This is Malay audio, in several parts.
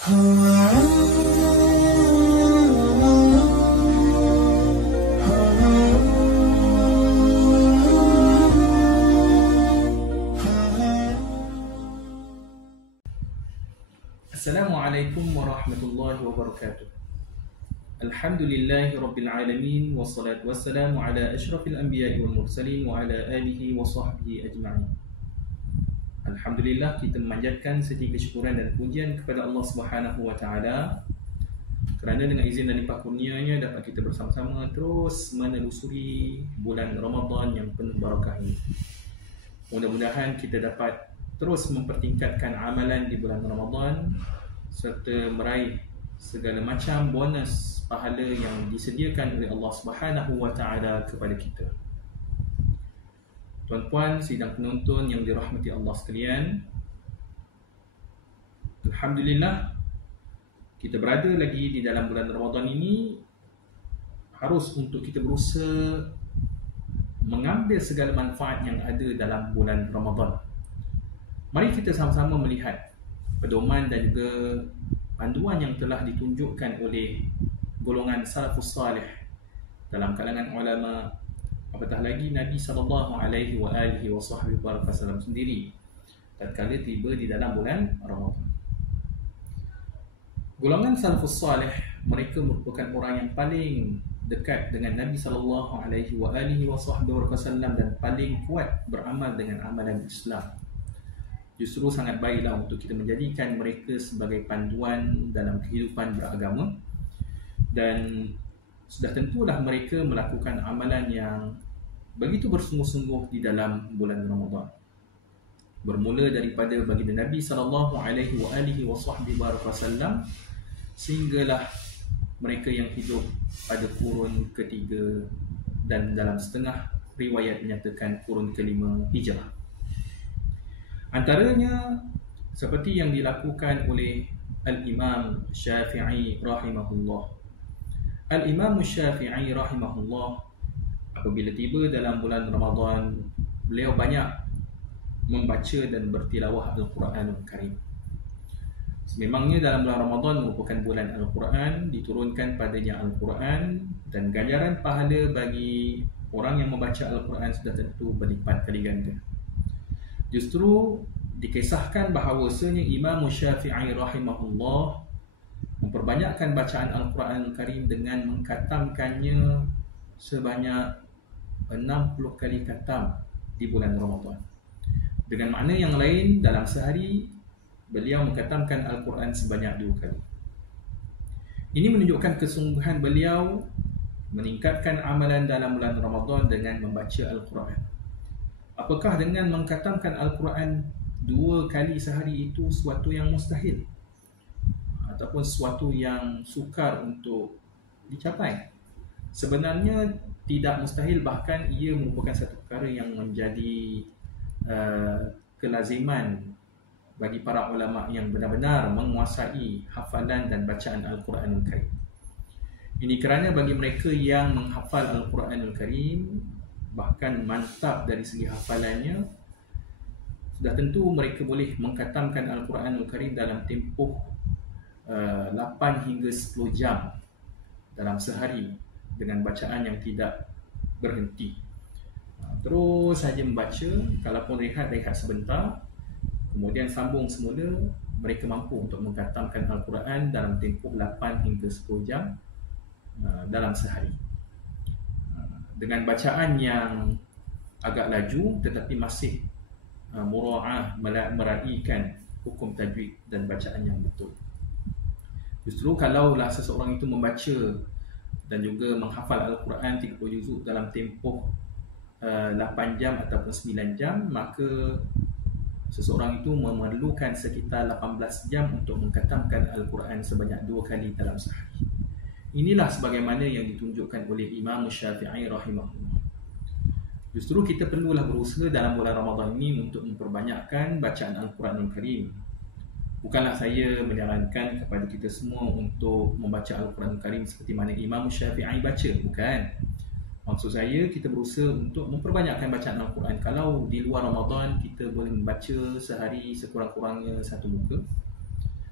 Assalamualaikum warahmatullahi wabarakatuh. Alhamdulillahi rabbil alamin, wassalatu wassalamu ala asyrafil anbiya'i wal mursalin wa ala alihi wa sahbihi ajma'in. Alhamdulillah, kita memanjatkan setiap kesyukuran dan pujian kepada Allah Subhanahu wa taala kerana dengan izin dan limpah kurnia-Nya dapat kita bersama-sama terus menelusuri bulan Ramadan yang penuh barakah ini. Mudah-mudahan kita dapat terus mempertingkatkan amalan di bulan Ramadan serta meraih segala macam bonus pahala yang disediakan oleh Allah Subhanahu wa taala kepada kita. Tuan-puan sidang penonton yang dirahmati Allah sekalian, alhamdulillah kita berada lagi di dalam bulan Ramadan ini. Harus untuk kita berusaha mengambil segala manfaat yang ada dalam bulan Ramadan. Mari kita sama-sama melihat pedoman dan juga panduan yang telah ditunjukkan oleh golongan salafus salih dalam kalangan ulama, apatah lagi Nabi SAW sendiri tatkala tiba di dalam bulan Ramadan. Golongan salafus salih, mereka merupakan orang yang paling dekat dengan Nabi SAW dan paling kuat beramal dengan amalan Islam. Justru sangat baiklah untuk kita menjadikan mereka sebagai panduan dalam kehidupan beragama, dan sudah tentulah mereka melakukan amalan yang begitu bersungguh-sungguh di dalam bulan Ramadan. Bermula daripada baginda Nabi SAW sehinggalah mereka yang hidup pada kurun ketiga dan dalam setengah riwayat menyatakan kurun kelima Hijrah. Antaranya seperti yang dilakukan oleh Al-Imam Syafi'i rahimahullah. Al-Imam Syafi'i rahimahullah, apabila tiba dalam bulan Ramadan, beliau banyak membaca dan bertilawah Al-Quranul Karim. Sememangnya dalam bulan Ramadan merupakan bulan Al-Quran, diturunkan padanya Al-Quran, dan ganjaran pahala bagi orang yang membaca Al-Quran sudah tentu berlipat kali ganda. Justru dikisahkan bahawasanya Imam Syafi'i rahimahullah memperbanyakkan bacaan Al-Quran Al-Karim dengan mengkatamkannya sebanyak 60 kali katam di bulan Ramadan. Dengan makna yang lain, dalam sehari beliau mengkatamkan Al-Quran sebanyak 2 kali. Ini menunjukkan kesungguhan beliau meningkatkan amalan dalam bulan Ramadan dengan membaca Al-Quran. Apakah dengan mengkatamkan Al-Quran 2 kali sehari itu sesuatu yang mustahil ataupun sesuatu yang sukar untuk dicapai? Sebenarnya tidak mustahil, bahkan ia merupakan satu perkara yang menjadi kelaziman bagi para ulama yang benar-benar menguasai hafalan dan bacaan Al-Quranul Karim. Ini kerana bagi mereka yang menghafal Al-Quranul Karim, bahkan mantap dari segi hafalannya, sudah tentu mereka boleh mengkatamkan Al-Quranul Karim dalam tempoh 8 hingga 10 jam dalam sehari dengan bacaan yang tidak berhenti. Terus saja membaca, kalaupun rehat sebentar, kemudian sambung semula, mereka mampu untuk mengkatamkan Al-Quran dalam tempoh 8 hingga 10 jam dalam sehari. Dengan bacaan yang agak laju tetapi masih mura'ah, meraihkan hukum tajwid dan bacaan yang betul. Justru kalaulah seseorang itu membaca dan juga menghafal Al-Quran 30 juzuk dalam tempoh 8 jam ataupun 9 jam, maka seseorang itu memerlukan sekitar 18 jam untuk mengkatamkan Al-Quran sebanyak 2 kali dalam sehari. Inilah sebagaimana yang ditunjukkan oleh Imam Syafi'i rahimahullah. Justru kita perlulah berusaha dalam bulan Ramadan ini untuk memperbanyakkan bacaan Al-Quranul Karim. Bukanlah saya menyarankan kepada kita semua untuk membaca Al-Quranul Karim seperti mana Imam Syafi'i baca, bukan. Maksud saya, kita berusaha untuk memperbanyakkan bacaan Al-Quran. Kalau di luar Ramadan kita boleh membaca sehari sekurang-kurangnya 1 muka,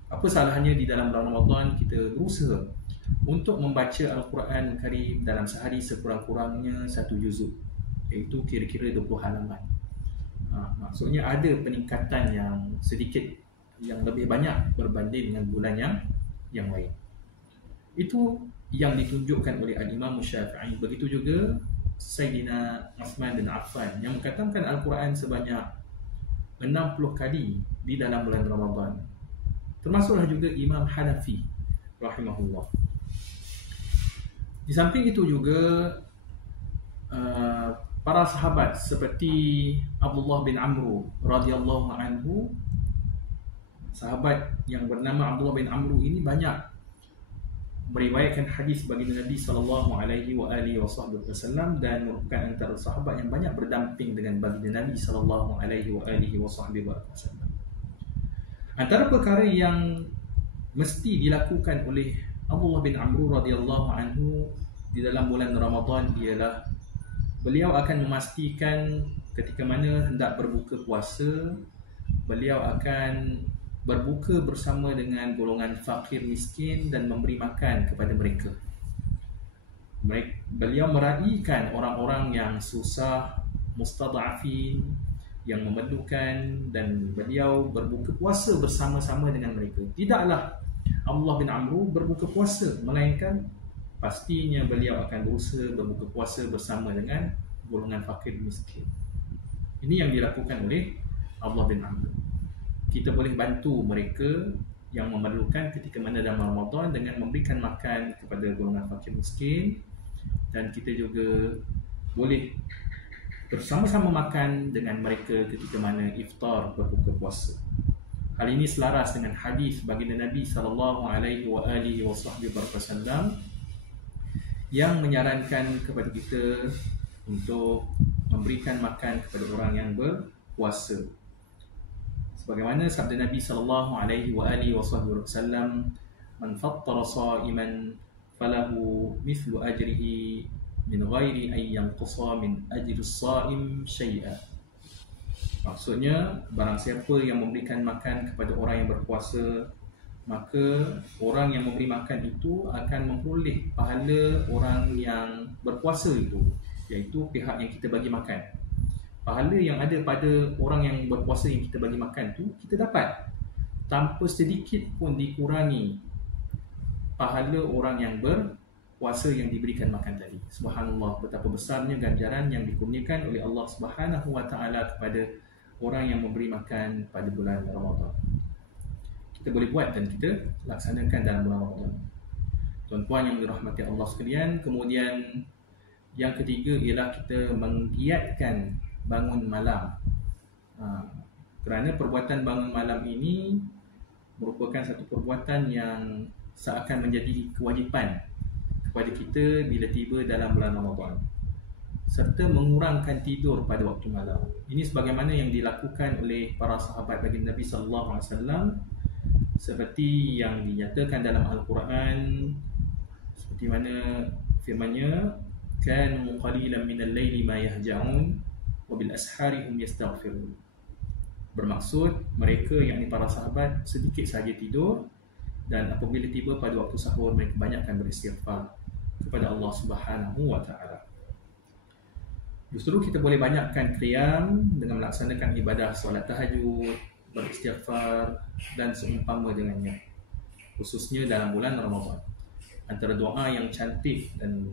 Apa salahnya di dalam bulan Ramadan kita berusaha untuk membaca Al-Quran Karim dalam sehari sekurang-kurangnya 1 juzuk, iaitu kira-kira 20 halaman. Maksudnya ada peningkatan yang sedikit, yang lebih banyak berbanding dengan bulan yang lain. Itu yang ditunjukkan oleh Al-Imam Syafi'i. Begitu juga Sayyidina Uthman bin Affan yang mengkhatamkan Al-Quran sebanyak 60 kali di dalam bulan Ramadan. Termasuklah juga Imam Hanafi rahimahullah. Di samping itu juga para sahabat seperti Abdullah bin Amru radhiyallahu anhu. Sahabat yang bernama Abdullah bin Amru ini banyak meriwayatkan hadis bagi Nabi sallallahu alaihi wasallam dan merupakan antara sahabat yang banyak berdamping dengan baginda Nabi sallallahu alaihi wasallam. Antara perkara yang mesti dilakukan oleh Abdullah bin Amru radhiyallahu anhu di dalam bulan Ramadan ialah beliau akan memastikan ketika mana hendak berbuka puasa, beliau akan berbuka bersama dengan golongan fakir miskin dan memberi makan kepada mereka. Beliau meraihkan orang-orang yang susah, mustad'afin, yang memerlukan, dan beliau berbuka puasa bersama-sama dengan mereka. Tidaklah Abdullah bin Amru berbuka puasa, melainkan pastinya beliau akan berusaha berbuka puasa bersama dengan golongan fakir miskin. Ini yang dilakukan oleh Abdullah bin Amru. Kita boleh bantu mereka yang memerlukan ketika mana dalam Ramadan dengan memberikan makan kepada golongan fakir miskin, dan kita juga boleh bersama-sama makan dengan mereka ketika mana iftar berbuka puasa. Hal ini selaras dengan hadis baginda Nabi sallallahu alaihi wasallam yang menyarankan kepada kita untuk memberikan makan kepada orang yang berpuasa. Sebagaimana sabda Nabi sallallahu alaihi wasallam, "Man fattara sha'iman falahu mithlu ajrihi min ghairi an yanqusa min ajri as-sha'im syai'a." Maksudnya, barang siapa yang memberikan makan kepada orang yang berpuasa, maka orang yang memberi makan itu akan memperoleh pahala orang yang berpuasa itu, iaitu pihak yang kita bagi makan. Pahala yang ada pada orang yang berpuasa yang kita bagi makan tu kita dapat tanpa sedikit pun dikurangi pahala orang yang berpuasa yang diberikan makan tadi. Subhanallah, betapa besarnya ganjaran yang dikurniakan oleh Allah Subhanahu wa taala kepada orang yang memberi makan pada bulan Ramadan. Kita boleh buat dan kita laksanakan dalam bulan Ramadan. Tuan-tuan yang dirahmati Allah sekalian, kemudian yang ketiga ialah kita menggiatkan bangun malam. Kerana perbuatan bangun malam ini merupakan satu perbuatan yang seakan menjadi kewajipan kepada kita bila tiba dalam bulan Ramadan, serta mengurangkan tidur pada waktu malam. Ini sebagaimana yang dilakukan oleh para sahabat baginda Nabi sallallahu alaihi wasallam, seperti yang dinyatakan dalam Al-Quran, seperti mana firman-Nya, "Kanu qalilan minal laili ma yahja'un wa bil ashari hum yastaghfirun." Bermaksud mereka, yakni para sahabat, sedikit saja tidur, dan apabila tiba pada waktu sahur mereka banyakkan beristighfar kepada Allah Subhanahu wa taala. Justru kita boleh banyakkan qiyam dengan melaksanakan ibadah solat tahajud, beristighfar dan seumpama dengannya, khususnya dalam bulan Ramadan. Antara doa yang cantik dan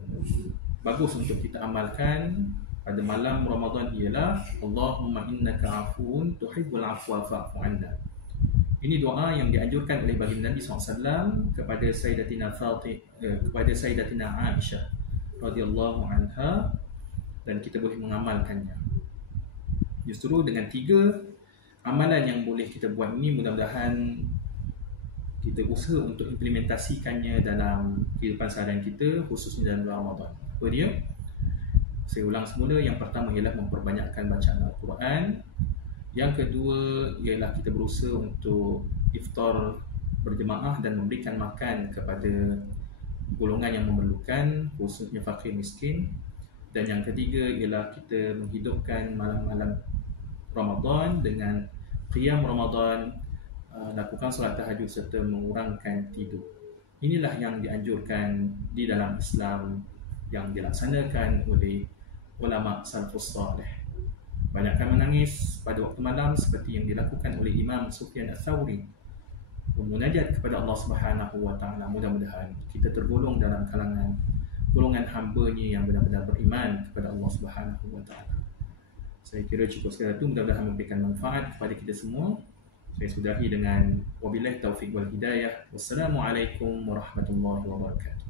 bagus untuk kita amalkan pada malam Ramadan ialah Allahumma innaka afuun tuhibbul afwa fa'fu anna. Ini doa yang dianjurkan oleh baginda Nabi SAW kepada Sayyidatina kepada Sayyidatina Aisyah radhiyallahu anha, dan kita boleh mengamalkannya. Justru dengan 3 amalan yang boleh kita buat ini, mudah-mudahan kita usaha untuk implementasikannya dalam kehidupan seharian kita, khususnya dalam bulan Ramadan. Apa dia? Saya ulang semula. Yang pertama ialah memperbanyakkan bacaan Al-Quran. Yang kedua ialah kita berusaha untuk iftar berjemaah dan memberikan makan kepada golongan yang memerlukan, khususnya fakir miskin. Dan yang ketiga ialah kita menghidupkan malam-malam Ramadan dengan qiyam Ramadan lakukan solat tahajud serta mengurangkan tidur. Inilah yang dianjurkan di dalam Islam yang dilaksanakan oleh ulama salafus salih. Banyakkan menangis pada waktu malam seperti yang dilakukan oleh Imam Sufyan Ats-Tsauri, memunajat kepada Allah Subhanahu wa taala. Mudah-mudahan kita tergolong dalam kalangan golongan hamba-Nya yang benar-benar beriman kepada Allah Subhanahu wa taala. Saya kira cukup sekadar itu, mudah-mudahan memberikan manfaat kepada kita semua. Saya sudahi dengan wabillahi taufiq wal hidayah. Wassalamualaikum warahmatullahi wabarakatuh.